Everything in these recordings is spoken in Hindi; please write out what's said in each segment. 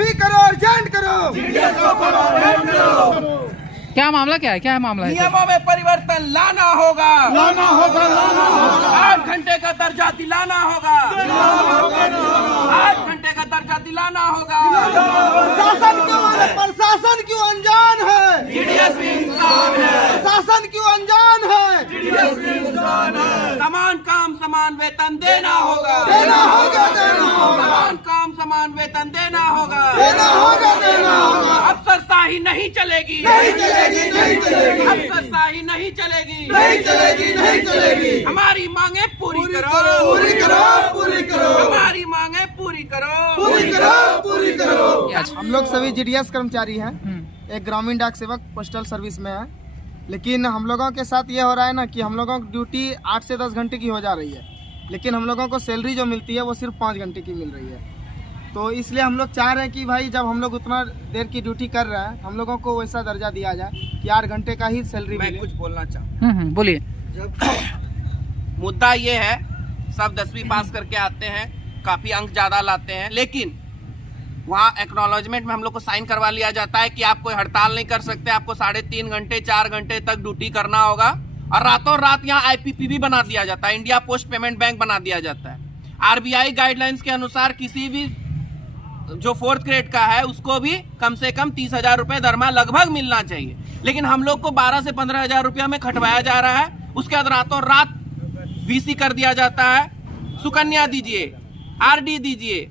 अभी करो, अर्जेंट करो। क्या मामला क्या है, क्या है मामला है? नियमों में परिवर्तन लाना होगा, 8 घंटे का दर्जा दिलाना होगा, 8 घंटे का दर्जा दिलाना होगा। प्रशासन क्यों अनजान है? जीडीएस भी इंसान है, प्रशासन क्यों अनजान है? जीडीएस भी इंसान है। समान काम समान वेतन देना होगा, देना होगा, देना होगा, समान काम समान वेतन देना होगा, देना होगा, देना होगा। अफसरशाही नहीं चलेगी, नहीं चलेगी, नहीं चलेगी, अफसरशाही नहीं चलेगी, नहीं चलेगी, नहीं चलेगी। हमारी मांगे पूरी करो, पूरी करो, पूरी करो, हमारी मांगे पूरी करो, पूरी करो, पूरी करो। हम लोग सभी जीडीएस कर्मचारी हैं, एक ग्रामीण डाक सेवक पोस्टल सर्विस में है। लेकिन हम लोगों के साथ ये हो रहा है ना कि हम लोगों की ड्यूटी 8 से 10 घंटे की हो जा रही है, लेकिन हम लोगों को सैलरी जो मिलती है वो सिर्फ 5 घंटे की मिल रही है। तो इसलिए हम लोग चाह रहे हैं कि भाई जब हम लोग उतना देर की ड्यूटी कर रहे हैं, हम लोगों को वैसा दर्जा दिया जाए कि 8 घंटे का ही सैलरी मैं मिले। कुछ बोलना चाहूँ। बोलिए। मुद्दा ये है, सब 10वीं पास करके आते हैं, काफी अंक ज्यादा लाते हैं, लेकिन वहाँ एक्नॉलेजमेंट में हम लोग को साइन करवा लिया जाता है कि आप कोई हड़ताल नहीं कर सकते, आपको 3.5 घंटे 4 घंटे तक ड्यूटी करना होगा। और रातों रात यहाँ आईपीपीबी बना दिया जाता है, इंडिया पोस्ट पेमेंट बैंक बना दिया जाता है। आरबीआई गाइडलाइंस के अनुसार किसी भी जो 4th ग्रेड का है उसको भी कम से कम 30,000 रुपए दरमा लगभग मिलना चाहिए, लेकिन हम लोग को 12 से 15,000 रुपया में खटवाया जा रहा है। उसके बाद रातों रात वीसी कर दिया जाता है, सुकन्या दीजिए, आरडी दीजिए,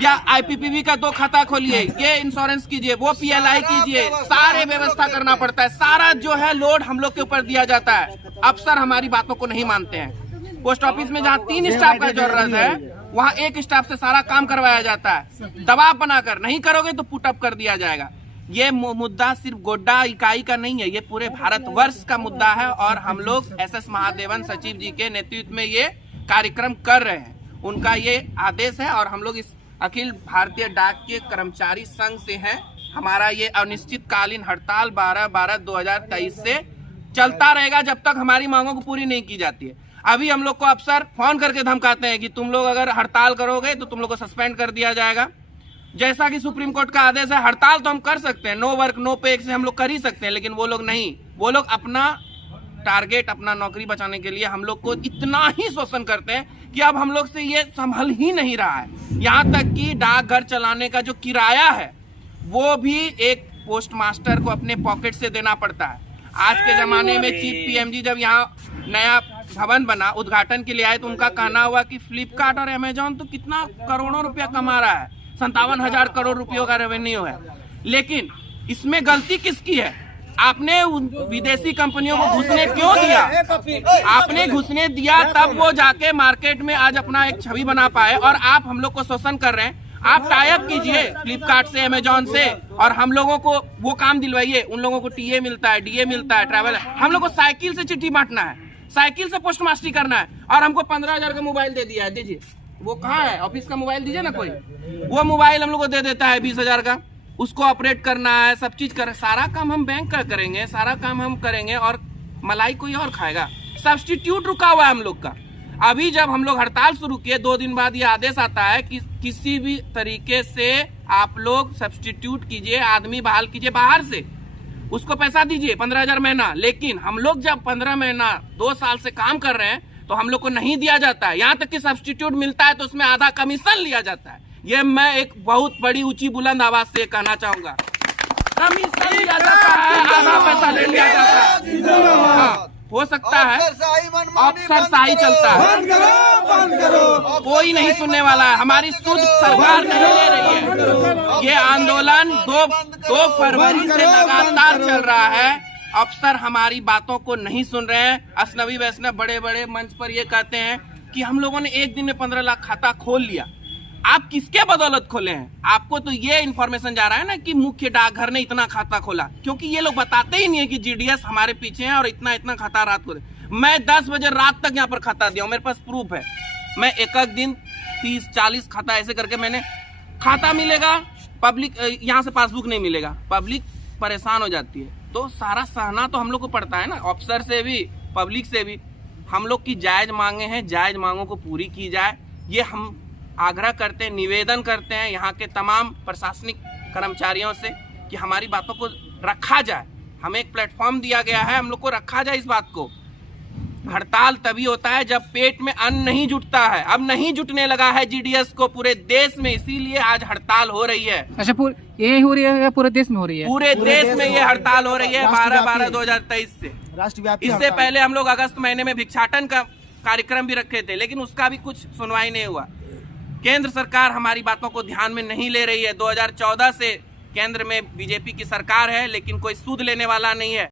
या आईपीपीबी का 2 खाता खोलिए, ये इंश्योरेंस कीजिए, वो पीएलआई कीजिए, सारे व्यवस्था करना पड़ता है। सारा जो है लोड हम लोग के ऊपर दिया जाता है। अफसर हमारी बातों को नहीं मानते हैं। पोस्ट ऑफिस में जहाँ 3 स्टाफ का जरूरत है वहाँ 1 स्टाफ से सारा काम करवाया जाता है। दबाव बनाकर नहीं करोगे तो पुटअप कर दिया जाएगा। ये मुद्दा सिर्फ गोड्डा इकाई का नहीं है, ये पूरे भारतवर्ष का मुद्दा है। और हम लोग एसएस महादेवन सचिव जी के नेतृत्व में ये कार्यक्रम कर रहे हैं, उनका ये आदेश है। और हम लोग इस अखिल भारतीय डाक के कर्मचारी संघ से हैं। हमारा ये अनिश्चितकालीन हड़ताल 12/12/2023 से चलता रहेगा जब तक हमारी मांगों को पूरी नहीं की जाती है। अभी हम लोग को अफसर फोन करके धमकाते हैं कि तुम लोग अगर हड़ताल करोगे तो तुम लोग को सस्पेंड कर दिया जाएगा। जैसा कि सुप्रीम कोर्ट का आदेश है, हड़ताल तो हम कर सकते हैं, नो वर्क नो पे से हम लोग कर ही सकते हैं, लेकिन वो लोग नहीं। वो लोग अपना टारगेट, अपना नौकरी बचाने के लिए हम लोग को इतना ही शोषण करते हैं कि अब हम लोग से ये संभल ही नहीं रहा है। यहाँ तक कि डाकघर चलाने का जो किराया है वो भी एक पोस्ट मास्टर को अपने पॉकेट से देना पड़ता है। आज के जमाने में चीफ पीएमजी जब यहाँ नया भवन बना, उद्घाटन के लिए आए, तो उनका कहना हुआ कि फ्लिपकार्ट और अमेजॉन तो कितना करोड़ों रुपया कमा रहा है, 57,000 करोड़ रुपयों का रेवेन्यू है। लेकिन इसमें गलती किसकी है? आपने विदेशी कंपनियों को घुसने क्यों दिया? आपने घुसने दिया तब वो जाके मार्केट में आज अपना एक छवि बना पाए, और आप हम लोग को शोषण कर रहे हैं। आप टाई अप कीजिए फ्लिपकार्ट से, अमेजॉन से, और हम लोगों को वो काम दिलवाइए। उन लोगों को टीए मिलता है, डीए मिलता है, ट्रैवल। हम लोग को साइकिल से चिट्ठी बांटना है, साइकिल से पोस्ट मास्टरी करना है, और हमको 15,000 का मोबाइल दे दिया है। दीजिए, वो कहाँ है? ऑफिस का मोबाइल दीजिए ना कोई। वो मोबाइल हम लोग को दे देता है 20,000 का, उसको ऑपरेट करना है, सब चीज कर, सारा काम हम बैंक का करेंगे, सारा काम हम करेंगे, और मलाई कोई और खाएगा। सब्स्टिट्यूट रुका हुआ है हम लोग का। अभी जब हम लोग हड़ताल शुरू किए, 2 दिन बाद ये आदेश आता है कि किसी भी तरीके से आप लोग सब्स्टिट्यूट कीजिए, आदमी बहाल कीजिए बाहर से, उसको पैसा दीजिए 15,000 महीना। लेकिन हम लोग जब 15 महीना 2 साल से काम कर रहे हैं तो हम लोग को नहीं दिया जाता है। यहाँ तक कि सब्स्टिट्यूट मिलता है तो उसमें आधा कमीशन लिया जाता है। ये मैं एक बहुत बड़ी ऊंची बुलंद आवाज से कहना चाहूंगा, कमीशन लिया जाता है, आधा पैसा ले लिया जाता है। हाँ, हो सकता है अफसरशाही चलता है, कोई नहीं सुनने वाला है, हमारी सुध सरकार नहीं ले रही है। ये आंदोलन 2 फरवरी से लगातार चल रहा है। अफसर हमारी बातों को नहीं सुन रहे हैं। अजनबी वैष्णव बड़े बड़े मंच पर ये कहते हैं कि हम लोगों ने एक दिन में 15 लाख खाता खोल लिया। आप किसके बदौलत खोले हैं? आपको तो ये इन्फॉर्मेशन जा रहा है ना कि मुख्य डाकघर ने इतना खाता खोला, क्योंकि ये लोग बताते ही नहीं है कि जीडीएस हमारे पीछे है और इतना खाता रात को। मैं 10 बजे रात तक यहाँ पर खाता दिया हूँ, मेरे पास प्रूफ है। मैं एक दिन 30-40 खाता ऐसे करके मैंने, खाता मिलेगा पब्लिक, यहाँ से पासबुक नहीं मिलेगा, पब्लिक परेशान हो जाती है। तो सारा सहना तो हम लोग को पड़ता है ना, अफसर से भी पब्लिक से भी। हम लोग की जायज मांगे हैं, जायज मांगों को पूरी की जाए, ये हम आग्रह करते हैं, निवेदन करते हैं यहाँ के तमाम प्रशासनिक कर्मचारियों से कि हमारी बातों को रखा जाए। हमें एक प्लेटफॉर्म दिया गया है, हम लोग को रखा जाए इस बात को। हड़ताल तभी होता है जब पेट में अन्न नहीं जुटता है। अब नहीं जुटने लगा है जीडीएस को पूरे देश में, इसीलिए आज हड़ताल हो रही है। अच्छा, यही हो रही है या पूरे देश में हो रही है? पूरे देश में ये हड़ताल हो रही है 12/12/2023 से। राष्ट्रव्यापी इससे पहले हम लोग अगस्त महीने में भिक्षाटन का कार्यक्रम भी रखे थे, लेकिन उसका भी कुछ सुनवाई नहीं हुआ। केंद्र सरकार हमारी बातों को ध्यान में नहीं ले रही है। 2014 से केंद्र में बीजेपी की सरकार है, लेकिन कोई सूद लेने वाला नहीं है।